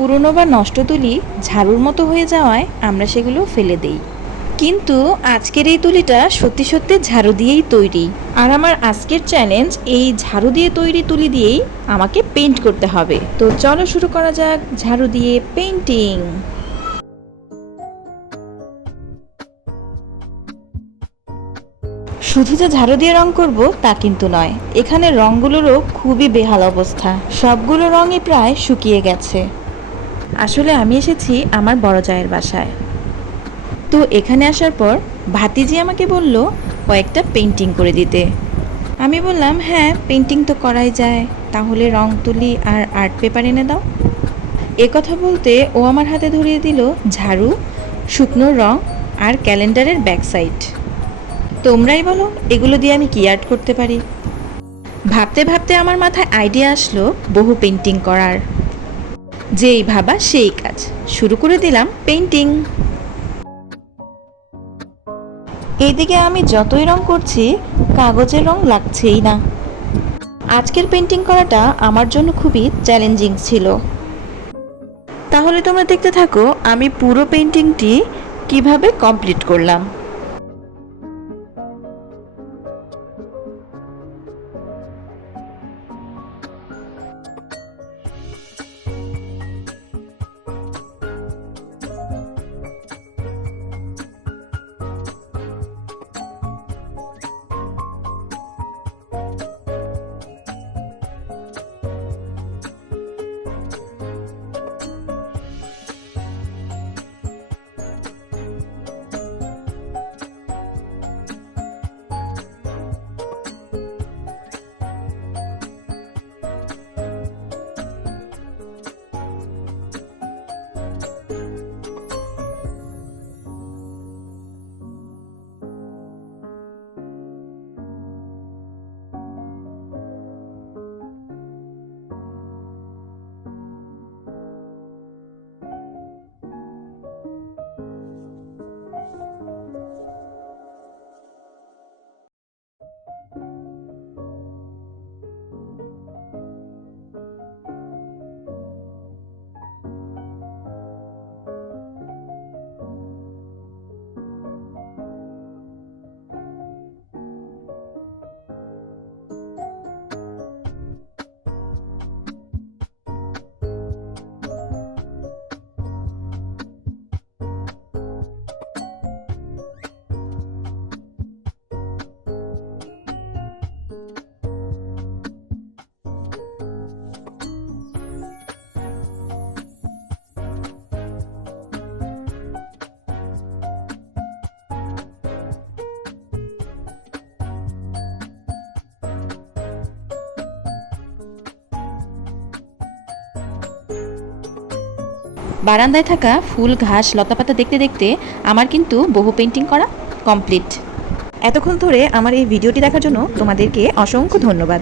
পুরনো বা নষ্ট তুলি ঝাড়ুর মতো হয়ে যাওয়ায় আমরা সেগুলো ফেলে দেই। কিন্তু আজকের এই তুলিটা সত্যি সত্যি ঝাড়ু দিয়েই তৈরি। আর আমার আজকের চ্যালেঞ্জ এই ঝাড়ু দিয়ে তৈরি তুলি দিয়েই আমাকে পেইন্ট করতে হবে। তো চলো শুরু করা যাক ঝাড়ু দিয়ে পেইন্টিং শুধু যে ঝাড়ু দিয়ে রং করব তা কিন্তু নয়, এখানে রঙগুলোরও খুবই বেহাল অবস্থা। সবগুলো রঙই প্রায় শুকিয়ে গেছে। আসলে আমি এসেছি আমার বড় জায়ের বাসায়। তো এখানে আসার পর ভাতিজি আমাকে বলল, কয়েকটা পেন্টিং করে দিতে। আমি বললাম হ্যাঁ পেন্টিং তো করাই যায়। তাহলে রং তুলি আর আর্ট পেপার এনে দাও। এ কথা বলতে ও আমার হাতে ধরিয়ে দিল ঝাড়ু, শুকনো রং আর ক্যালেন্ডারের ব্যাক সাইড তোমরাই বলো, এগুলো দিয়ে আমি কি আর্ট করতে পারি? ভাবতে ভাবতে আমার মাথায় আইডিয়া আসলো বহু পেন্টিং করার। যেই ভাবা সেই কাজ। শুরু করে দিলাম পেন্টিং এইদিকে আমি যতই রং করছি কাগজের রং লাগছেই না। আজকের পেন্টিং করাটা আমার জন্য খুবই চ্যালেঞ্জিং ছিল। তাহলে তোমরা দেখতে থাকো, আমি পুরো পেন্টিংটি কীভাবে কমপ্লিট করলাম। বারান্দায় থাকা ফুল, ঘাস, লতাপাতা দেখতে দেখতে আমার কিন্তু বহু পেন্টিং করা কমপ্লিট এতক্ষণ ধরে আমার এই ভিডিওটি দেখার জন্য তোমাদেরকে অসংখ্য ধন্যবাদ।